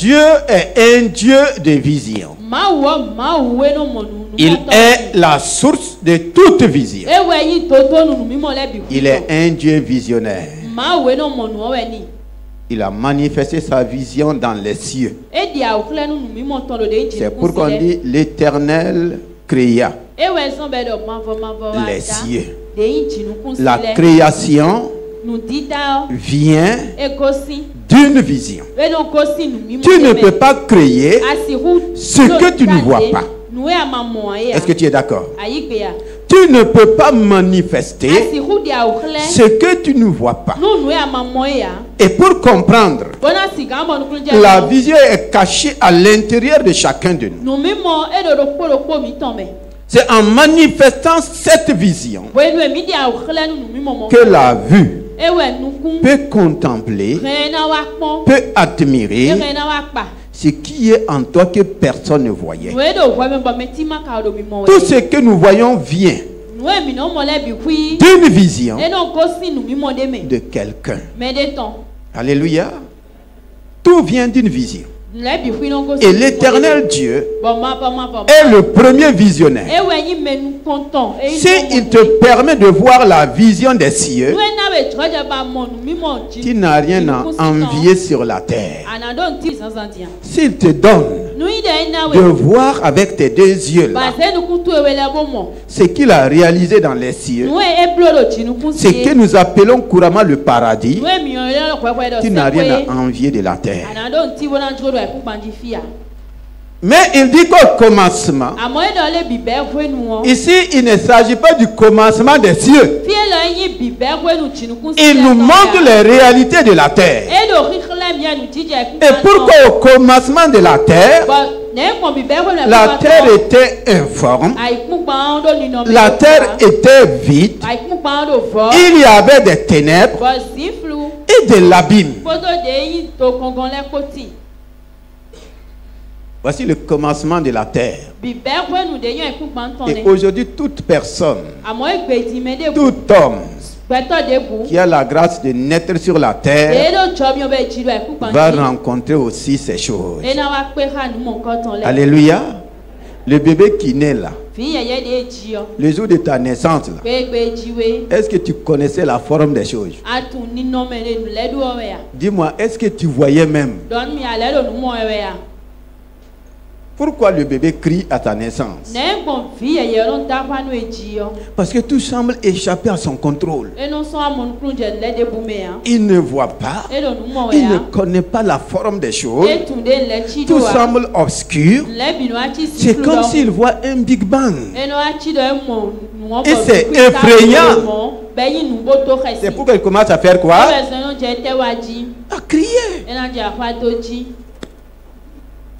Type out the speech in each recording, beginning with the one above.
Dieu est un Dieu de vision. Il est la source de toute vision. Il est un Dieu visionnaire. Il a manifesté sa vision dans les cieux. C'est pourquoi on dit l'Éternel créa les cieux. La création vient d'une vision. Tu ne peux pas créer ce que tu ne vois pas. Est-ce que tu es d'accord? Tu ne peux pas manifester ce que tu ne vois pas. Et pour comprendre, la vision est cachée à l'intérieur de chacun de nous. C'est en manifestant cette vision que la vue peut contempler, peut admirer ce qui est en toi que personne ne voyait. Tout ce que nous voyons vient d'une vision de quelqu'un. Alléluia. Tout vient d'une vision. Et l'Éternel Dieu est le premier visionnaire. S'il te permet de voir la vision des cieux, tu n'as rien à envier sur la terre. S'il te donne de voir avec tes deux yeux là, ce qu'il a réalisé dans les cieux, ce que nous appelons couramment le paradis, tu n'as rien à envier de la terre. Mais il dit qu'au commencement, ici il ne s'agit pas du commencement des cieux. Il nous montre les réalités de la terre. Et pourquoi au commencement de la terre était informe, la terre était vide, il y avait des ténèbres et de l'abîme. Voici le commencement de la terre. Et aujourd'hui, toute personne, tout homme qui a la grâce de naître sur la terre va rencontrer aussi ces choses. Alléluia. Le bébé qui naît là, le jour de ta naissance là, est-ce que tu connaissais la forme des choses? Dis-moi, est-ce que tu voyais même? Pourquoi le bébé crie à ta naissance? Parce que tout semble échapper à son contrôle. Il ne voit pas, il ne connaît pas la forme des choses. Tout semble obscur. C'est comme s'il voit un Big Bang. Et c'est effrayant. C'est pourquoi il commence à faire quoi? À crier.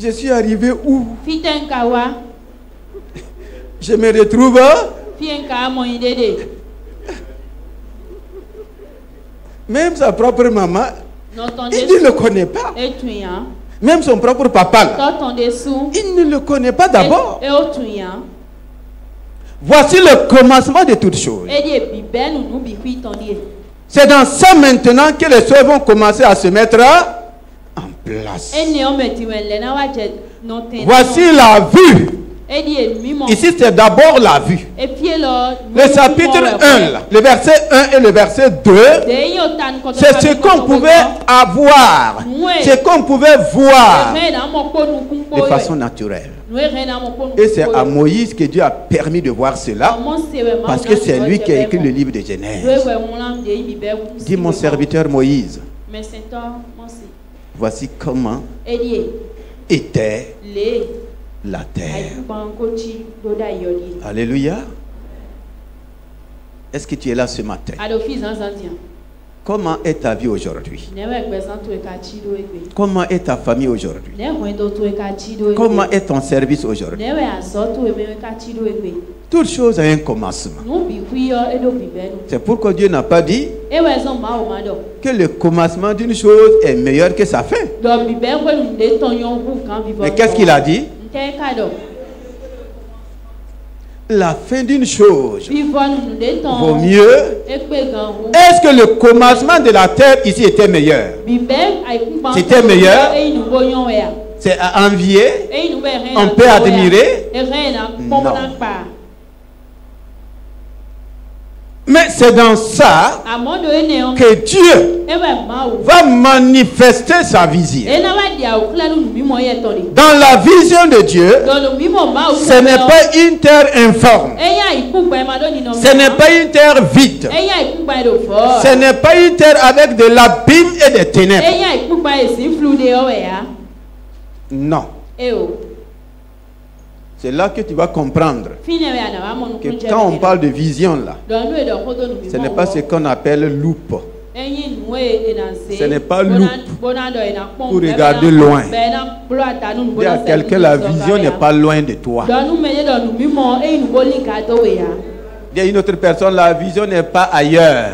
Je suis arrivé où? Je me retrouve. Même sa propre maman, il ne le connaît pas. Même son propre papa, là, il ne le connaît pas d'abord. Voici le commencement de toutes choses. C'est dans ça maintenant que les choses vont commencer à se mettre en place. Voici la vue. Ici c'est d'abord la vue. Le chapitre 1 là, le verset 1 et le verset 2, c'est ce qu'on pouvait avoir, ce qu'on pouvait voir de façon naturelle. Et c'est à Moïse que Dieu a permis de voir cela, parce que c'est lui qui a écrit le livre de Genèse. Dis mon serviteur Moïse, voici comment était la terre. Alléluia. Est-ce que tu es là ce matin? Comment est ta vie aujourd'hui? Comment est ta famille aujourd'hui? Comment est ton service aujourd'hui? Toute chose a un commencement. C'est pourquoi Dieu n'a pas dit que le commencement d'une chose est meilleur que sa fin. Mais qu'est-ce qu'il a dit? la fin d'une chose vaut mieux. Est-ce que le commencement de la terre ici était meilleur? C'était meilleur? C'est à envier? On peut admirer? Non. Mais c'est dans ça que Dieu va manifester sa vision. Dans la vision de Dieu, ce n'est pas une terre informe. Ce n'est pas une terre vide. Ce n'est pas une terre avec de l'abîme et des ténèbres. Non. C'est là que tu vas comprendre que quand on parle de vision là, ce n'est pas ce qu'on appelle loupe. Ce n'est pas loupe pour regarder loin. Dis à quelqu'un, la vision n'est pas loin de toi. Dis à une autre personne, la vision n'est pas ailleurs.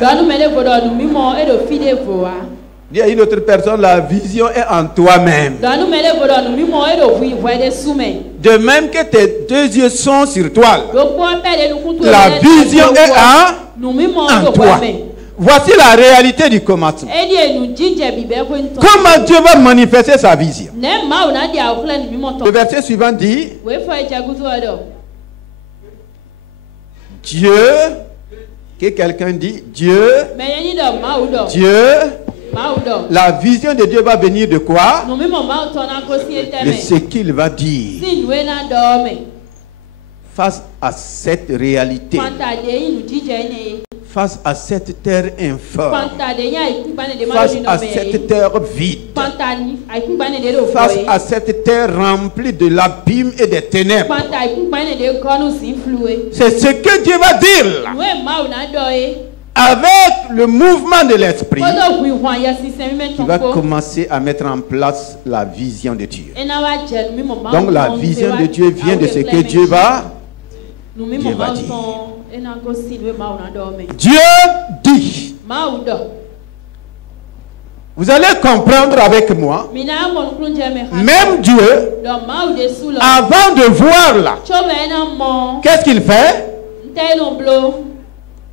Dis à une autre personne, la vision est en toi-même. De même que tes deux yeux sont sur toi, la vision est en toi. Voici la réalité du commencement. Comment Dieu va manifester sa vision? Le verset suivant dit: Dieu, que quelqu'un dit Dieu, la vision de Dieu va venir de quoi? De ce qu'il va dire. Face à cette réalité, face à cette terre informe, face à cette terre vide, face à cette terre remplie de l'abîme et des ténèbres, c'est ce que Dieu va dire là. Avec le mouvement de l'esprit, il va commencer à mettre en place la vision de Dieu. Donc la vision de Dieu vient de ce que Dieu va dire. Dieu dit. Vous allez comprendre avec moi, même Dieu, avant de voir là, qu'est-ce qu'il fait?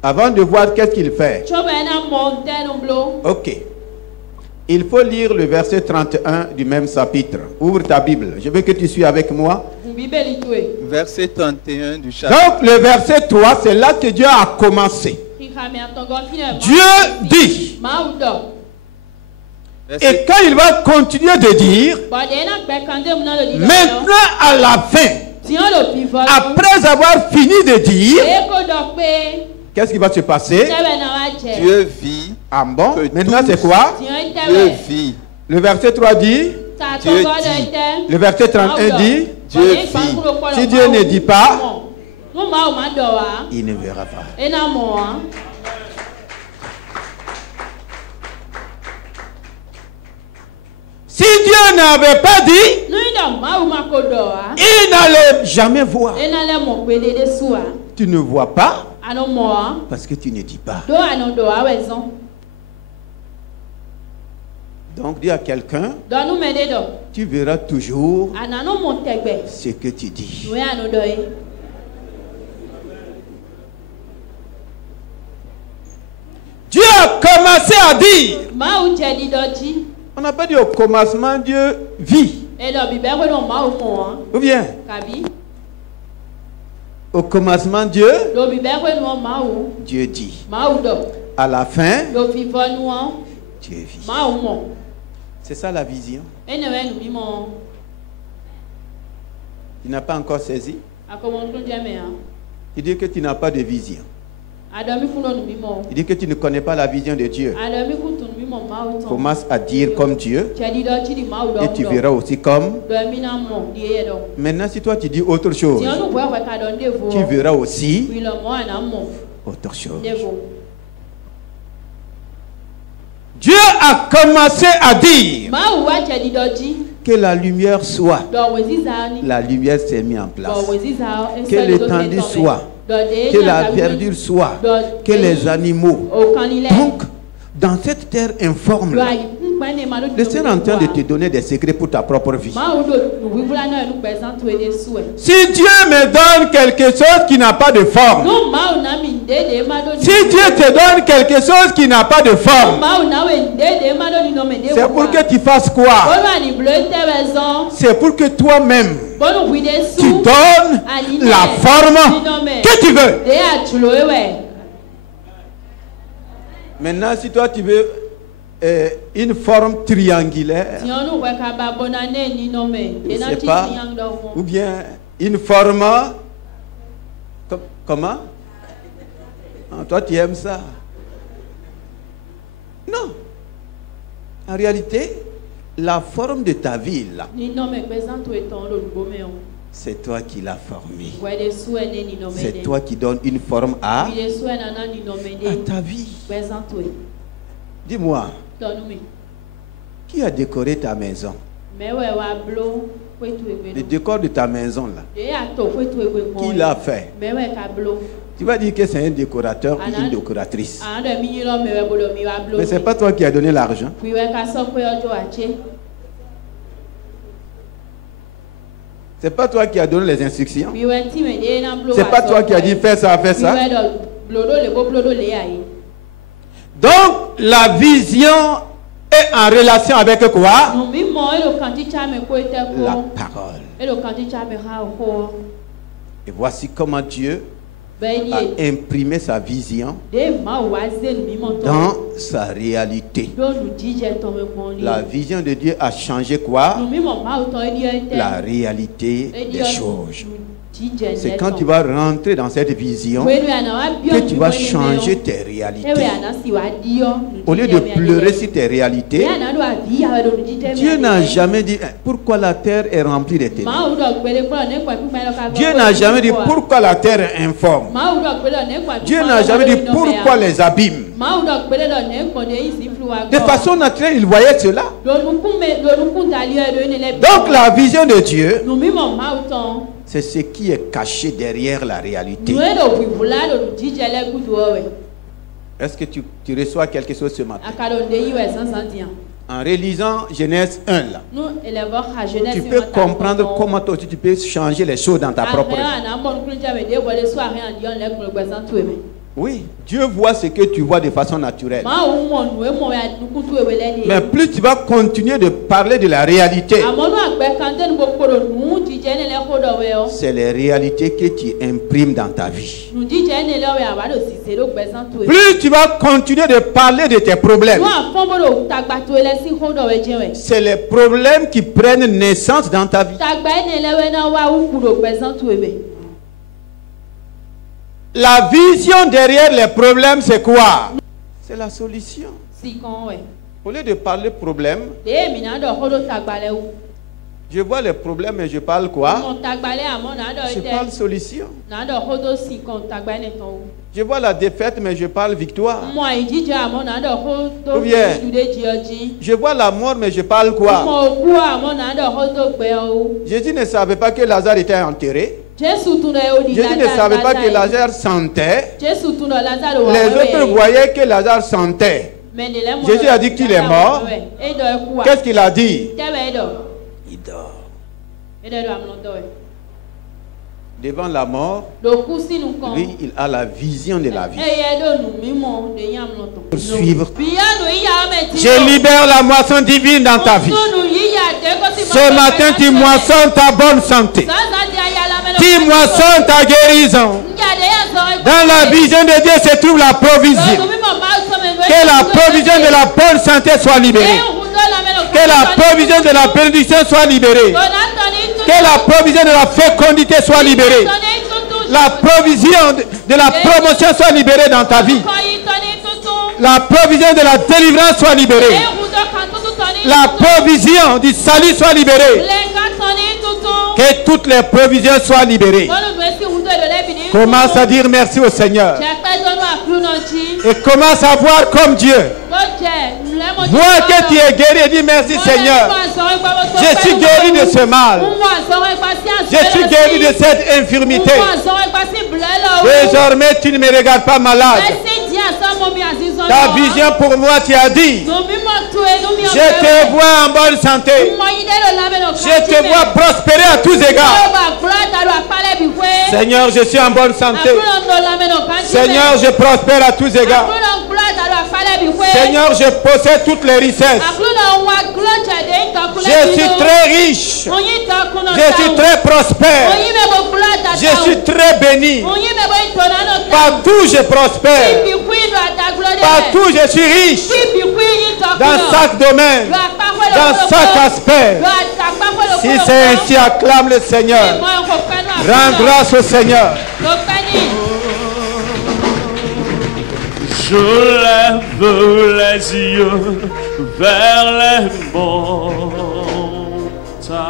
Avant de voir, qu'est-ce qu'il fait? Ok. Il faut lire le verset 31 du même chapitre. Ouvre ta Bible. Je veux que tu suives avec moi. Verset 31 du chapitre. Donc le verset 3, c'est là que Dieu a commencé. Dieu dit. Et quand il va continuer de dire, maintenant à la fin, après avoir fini de dire, qu'est-ce qui va se passer? Dieu vit. Ah bon? Maintenant c'est quoi? Dieu vit. Le verset 3 dit? Dieu dit. Le verset 31 dit? Dieu vit. Si Dieu ne dit pas, il ne verra pas. Si Dieu n'avait pas dit, il n'allait jamais voir. Tu ne vois pas parce que tu ne dis pas. Donc dis à quelqu'un, tu verras toujours ce que tu dis. Dieu a commencé à dire. On n'a pas dit au commencement Dieu vit. Ou bien au commencement Dieu dit. À la fin Dieu vit. C'est ça la vision. Tu n'as pas encore saisi? Il dit que tu n'as pas de vision. Il dit que tu ne connais pas la vision de Dieu. Commence à dire comme Dieu et tu verras aussi comme. Maintenant, si toi tu dis autre chose, tu verras aussi autre chose. Dieu a commencé à dire que la lumière soit. La lumière s'est mise en place. Que l'étendue soit. Que la verdure soit. Que les animaux. Donc, dans cette terre informe, là, Le Seigneur est en train de te donner des secrets pour ta propre vie. Si Dieu me donne quelque chose qui n'a pas de forme, si Dieu te donne quelque chose qui n'a pas de forme, c'est pour que tu fasses quoi? C'est pour que toi-même tu donnes la forme que tu veux. Maintenant, si toi tu veux une forme triangulaire, je sais pas, ou bien une forme, comment? Ah, toi tu aimes ça? Non. En réalité, la forme de ta vie là, c'est toi qui l'as formée. C'est toi qui donnes une forme à ta vie. Dis-moi, qui a décoré ta maison? Le décor de ta maison là, qui l'a fait? Tu vas dire que c'est un décorateur ou une décoratrice. Mais ce n'est pas toi qui as donné l'argent. C'est pas toi qui as donné les instructions. C'est pas toi qui as dit fais ça, fais ça. Donc la vision est en relation avec quoi? La parole. Et voici comment Dieu a imprimé sa vision dans sa réalité. La vision de Dieu a changé quoi? La réalité des choses. C'est quand tu vas rentrer dans cette vision que tu vas changer tes réalités. Au lieu de pleurer sur tes réalités, Dieu n'a jamais dit pourquoi la terre est remplie de ténèbres. Dieu n'a jamais dit pourquoi la terre est informe. Dieu n'a jamais dit pourquoi les abîmes. De façon naturelle, il voyait cela. Donc la vision de Dieu, c'est ce qui est caché derrière la réalité. Est-ce que tu reçois quelque chose ce matin? En relisant Genèse 1, là, tu peux comprendre comment toi tu peux changer les choses dans ta propre vie. Oui, Dieu voit ce que tu vois de façon naturelle. Mais plus tu vas continuer de parler de la réalité, c'est les réalités que tu imprimes dans ta vie. Plus tu vas continuer de parler de tes problèmes, c'est les problèmes qui prennent naissance dans ta vie. La vision derrière les problèmes, c'est quoi? C'est la solution. Au lieu de parler problème, je vois les problèmes et je parle quoi? Je parle solution. Je vois la défaite mais je parle victoire. Ou bien, je vois la mort mais je parle quoi? Jésus ne savait pas que Lazare était enterré. Jésus ne savait pas que Lazare sentait. Les autres voyaient que Lazare sentait. Jésus a dit qu'il est mort. Qu'est-ce qu'il a dit? Il dort. Devant la mort, lui, il a la vision de la vie. Pour suivre. Je libère la moisson divine dans ta vie. Ce matin, tu moissonnes ta bonne santé. Tu moissonnes ta guérison. Dans la vision de Dieu se trouve la provision. Que la provision de la bonne santé soit libérée. Que la provision de la bénédiction soit libérée. Que la provision de la fécondité soit libérée. La provision de la promotion soit libérée dans ta vie. La provision de la délivrance soit libérée. La provision du salut soit libérée. Que toutes les provisions soient libérées. Commence à dire merci au Seigneur. Et commence à voir comme Dieu. Vois que tu es guéri et dis merci Seigneur. Je suis guéri de ce mal. Je suis guéri de cette infirmité. Désormais tu ne me regardes pas malade. Ta vision pour moi, tu as dit Je te vois en bonne santé. Je te vois prospérer à tous égards. Seigneur, je suis en bonne santé. Seigneur, je prospère à tous égards. Seigneur, je possède toutes les richesses. Je suis très riche. Je suis très prospère. Je suis très béni. Partout je prospère. Partout je suis riche. Dans chaque domaine. Dans chaque aspect. Si c'est ainsi, acclame le Seigneur. Rends grâce au Seigneur. Je lève les yeux vers les monts.